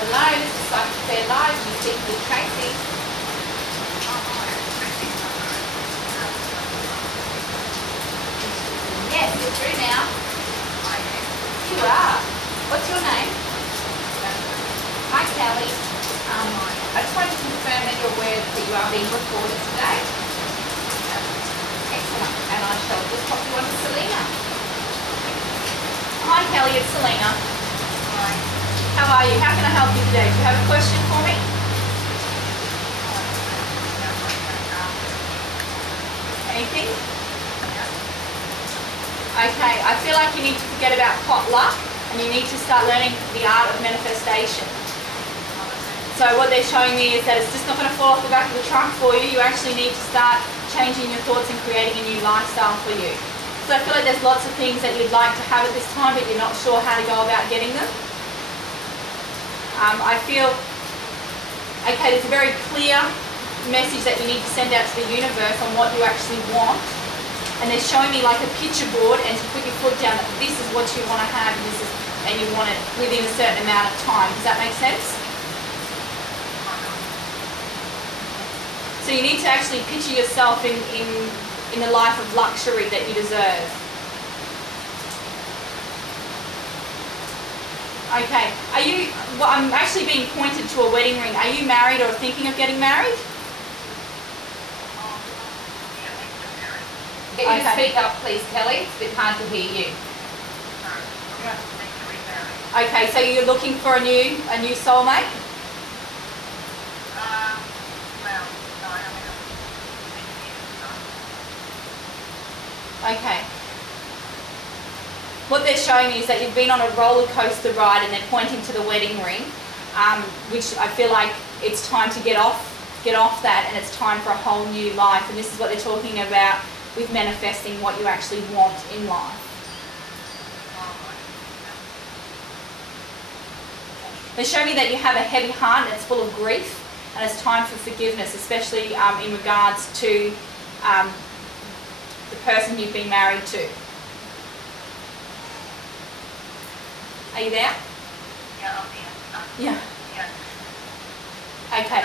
Hello, this is Psychic Fair Live. You speak with Tracy. Yes, you're through now. You are. What's your name? Hi, Kelly. I just wanted to confirm that you're aware that you are being recorded today. Excellent. And I shall just pop you on to Selena. Hi, Kelly. It's Selena. Hi. How are you? How can I help you today? Do you have a question for me? Anything? Okay, I feel like you need to forget about potluck and you need to start learning the art of manifestation. So what they're showing me is that it's just not going to fall off the back of the truck for you. You actually need to start changing your thoughts and creating a new lifestyle for you. So I feel like there's lots of things that you'd like to have at this time, but you're not sure how to go about getting them. I feel, okay, there's a very clear message that you need to send out to the universe on what you actually want. And they're showing me like a picture board and to put your foot down that this is what you want to have and you want it within a certain amount of time. Does that make sense? So you need to actually picture yourself in the life of luxury that you deserve. Okay, I'm actually being pointed to a wedding ring. Are you married or thinking of getting married? Get you to speak up, please, Kelly. It's a bit hard to hear you. Okay, so you're looking for a new soulmate? Okay. What they're showing me is that you've been on a roller coaster ride and they're pointing to the wedding ring, which I feel like it's time to get off that and it's time for a whole new life. And this is what they're talking about with manifesting what you actually want in life. They show me that you have a heavy heart and it's full of grief and it's time for forgiveness, especially in regards to the person you've been married to. Are you there? Yeah, I'm here. Yeah. Yeah. Okay.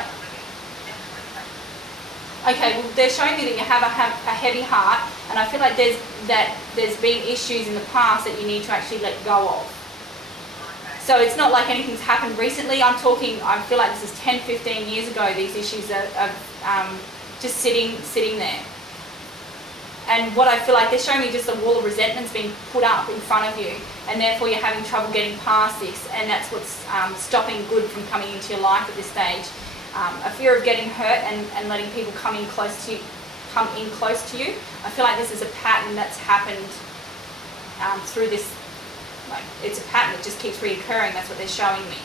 Okay, well they're showing me that you have a heavy heart and I feel like there's been issues in the past that you need to actually let go of. So it's not like anything's happened recently. I feel like this is 10, 15 years ago, these issues are just sitting there. And what I feel like, they're showing me just a wall of resentment's being put up in front of you and therefore you're having trouble getting past this and that's what's stopping good from coming into your life at this stage. A fear of getting hurt and letting people come in close to you. I feel like this is a pattern that's happened through this, like it's a pattern that just keeps reoccurring. That's what they're showing me.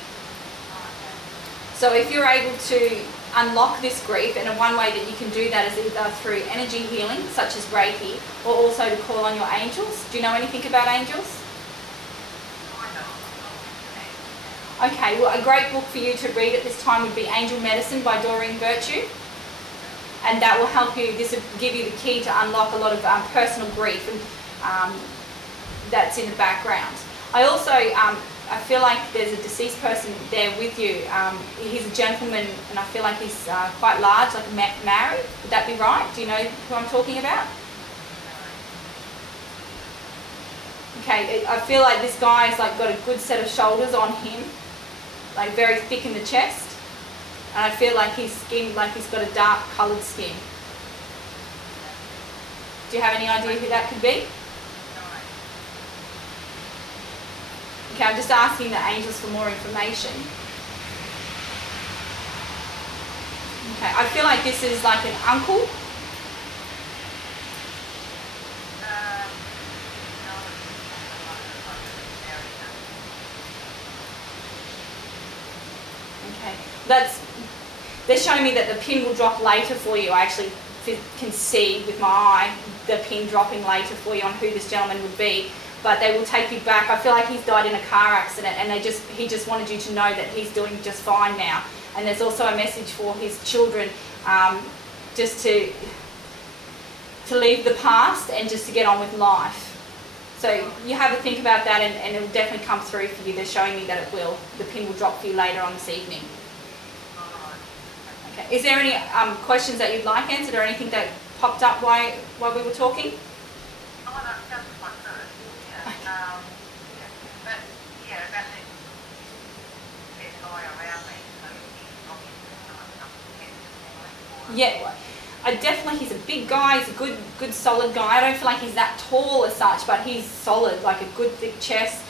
So if you're able to unlock this grief, and one way that you can do that is either through energy healing, such as Reiki, or also to call on your angels. Do you know anything about angels? Okay, well a great book for you to read at this time would be Angel Medicine by Doreen Virtue. And that will help you, this will give you the key to unlock a lot of personal grief and that's in the background. I also, I feel like there's a deceased person there with you. He's a gentleman and I feel like he's quite large, like married. Would that be right? Do you know who I'm talking about? Okay, I feel like this guy's like got a good set of shoulders on him, like very thick in the chest. And I feel like his skin, like he's got a dark coloured skin. Do you have any idea who that could be? Okay, I'm just asking the angels for more information. Okay, I feel like this is like an uncle. Okay, they're showing me that the pin will drop later for you. I actually can see with my eye the pin dropping later for you on who this gentleman would be. But they will take you back. I feel like he's died in a car accident and he just wanted you to know that he's doing just fine now. And there's also a message for his children just to leave the past and just to get on with life. So you have to think about that, and it'll definitely come through for you. They're showing me that it will. The pin will drop for you later on this evening. Okay. Is there any questions that you'd like answered, or anything that popped up while we were talking? Oh, no, that's quite good. Yeah. Yeah. But, yeah, about the guy around me, so he's obviously Yeah, well, he's a big guy, he's a good solid guy. I don't feel like he's that tall as such, but he's solid, like a good thick chest,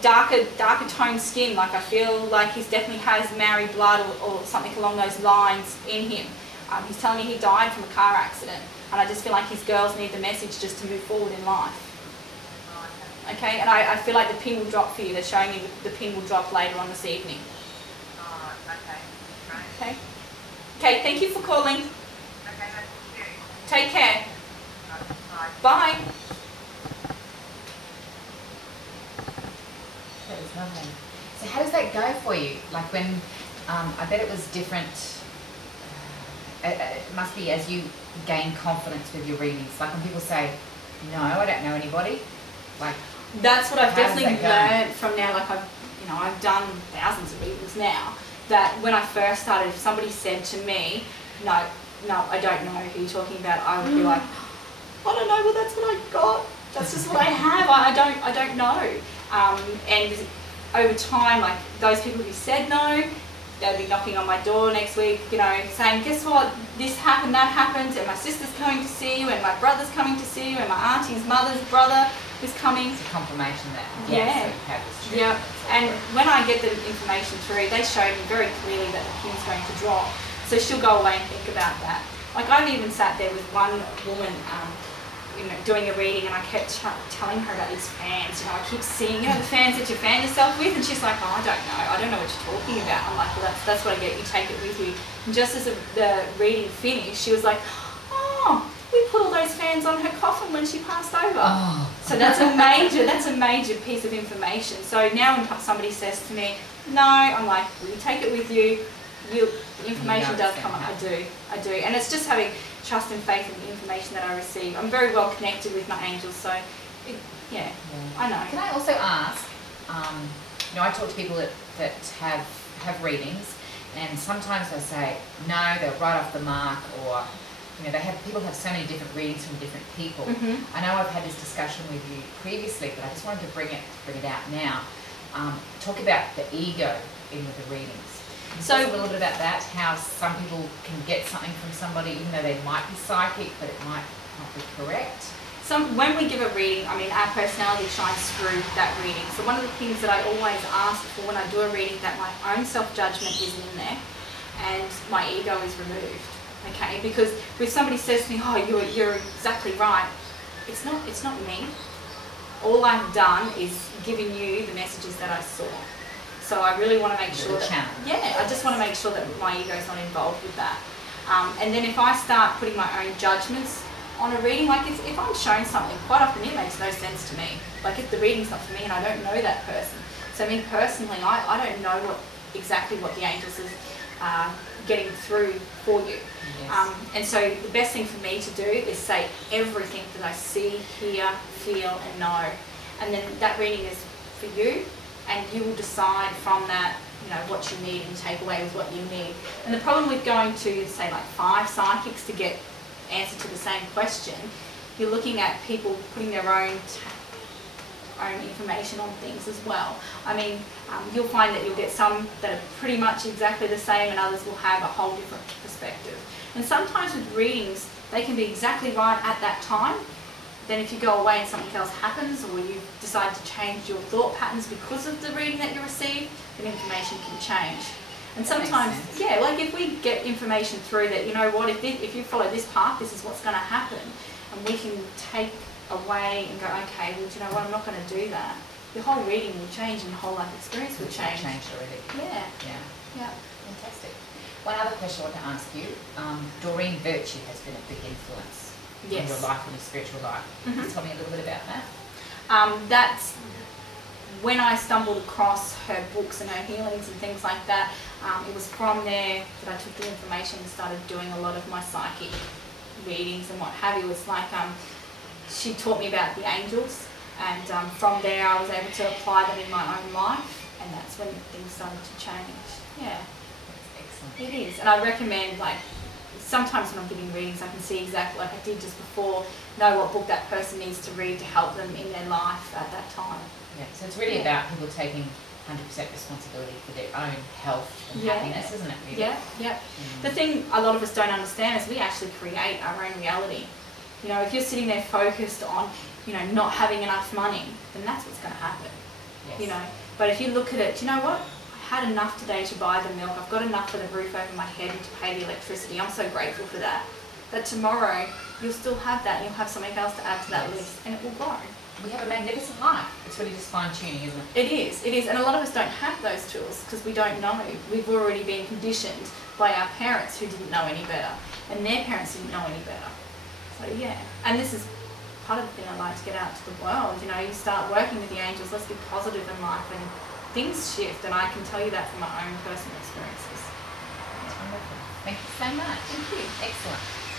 darker toned skin. Like I feel like he's definitely has Maori blood or something along those lines in him. He's telling me he died from a car accident, and I just feel like his girls need the message just to move forward in life. Okay, and I feel like the pin will drop for you. They're showing me the pin will drop later on this evening. okay. Great. Okay. Okay, thank you for calling. Okay, that's you. Take care. Bye. Bye. That was lovely. So how does that go for you? Like when, I bet it was different, it must be as you gain confidence with your readings. Like when people say, no, I don't know anybody. Like, That's what I've How does definitely that go? learned from now. Like I've done thousands of readings now. That when I first started, if somebody said to me, no, I don't know who you're talking about, I would be like, I don't know. Well, that's what I got. That's just what I have. I don't know. And over time, like those people who said no, they'll be knocking on my door next week, saying, guess what, this happened, that happened, and my sister's coming to see you, and my brother's coming to see you, and my auntie's mother's brother is coming. it's a confirmation that, Yeah. yes, so you have this truth. Yeah, and when I get the information through, they show me very clearly that the pin's going to drop. So she'll go away and think about that. Like I've even sat there with one woman, doing a reading, and I kept telling her about these fans. I keep seeing, the fans that you fan yourself with, and she's like, oh, I don't know what you're talking about. I'm like, well, that's what I get. You take it with you. And just as the reading finished, she was like, oh, we put all those fans on her coffin when she passed over. Oh. So that's a major piece of information. So now when somebody says to me, no, I'm like, well, you take it with you. The information does come up. I do. And it's just having trust and faith in the information that I receive. I'm very well connected with my angels, so yeah, I know. Can I also ask, I talk to people that have readings, and sometimes they say, no, they're right off the mark, or people have so many different readings from different people. Mm-hmm. I know I've had this discussion with you previously, but I just wanted to bring it out now. Talk about the ego in with the readings. So Talk a little bit about that, how some people can get something from somebody even though they might be psychic, but it might not be correct. when we give a reading, our personality shines through that reading. So one of the things that I always ask for when I do a reading, that my own self-judgment isn't in there and my ego is removed. Okay, because if somebody says to me, oh, you're exactly right, it's not me. All I've done is given you the messages that I saw. So I really want to make sure that, I just want to make sure that my ego's not involved with that. And then if I start putting my own judgments on a reading, like if I'm shown something, quite often it makes no sense to me. Like if the reading's not for me and I don't know that person. So me personally, I don't know exactly what the angels is getting through for you. Yes. And so the best thing for me to do is say everything that I see, hear, feel and know. And then that reading is for you, and you will decide from that, what you need and take away with what you need. And the problem with going to, say, like 5 psychics to get answer to the same question, you're looking at people putting their own information on things as well. You'll find that you'll get some that are pretty much exactly the same, and others will have a whole different perspective. And sometimes with readings, they can be exactly right at that time. Then if you go away and something else happens, or you decide to change your thought patterns because of the reading that you receive, then information can change. And That sometimes, makes sense. like if we get information through that, if you follow this path, this is what's going to happen, and we can take away and go, okay, well, do you know what, I'm not going to do that. Your whole reading will change and your whole life experience will change. Changed already. Yeah. Yeah. Fantastic. One other question I want to ask you. Doreen Virtue has been a big influence in Yes. your life and your spiritual life. Mhm. Can you tell me a little bit about that? That's when I stumbled across her books and her healings and things like that. It was from there that I took the information and started doing a lot of my psychic readings and what have you. It's like she taught me about the angels, and from there I was able to apply them in my own life, and that's when things started to change. Yeah. Excellent. It is, and I recommend, like, sometimes when I'm giving readings I can see exactly, like I did just before, know what book that person needs to read to help them in their life at that time. Yeah, so it's really about people taking 100% responsibility for their own health and happiness, isn't it? Really? Yeah, yeah. The thing a lot of us don't understand is we actually create our own reality. You know, if you're sitting there focused on, you know, not having enough money, then that's what's going to happen. Yes. You know, but if you look at it, do you know what? I had enough today to buy the milk. I've got enough for the roof over my head and to pay the electricity. I'm so grateful for that. But tomorrow, you'll still have that, and you'll have something else to add to that list, and it will grow. We have a magnificent life. It's really just fine-tuning, isn't it? It is, and a lot of us don't have those tools because we don't know. We've already been conditioned by our parents who didn't know any better, and their parents didn't know any better. So yeah, and this is part of the thing I like to get out to the world. You know, you start working with the angels, let's be positive in life, and things shift, and I can tell you that from my own personal experiences. That's wonderful. Thank you so much. Thank you. Excellent.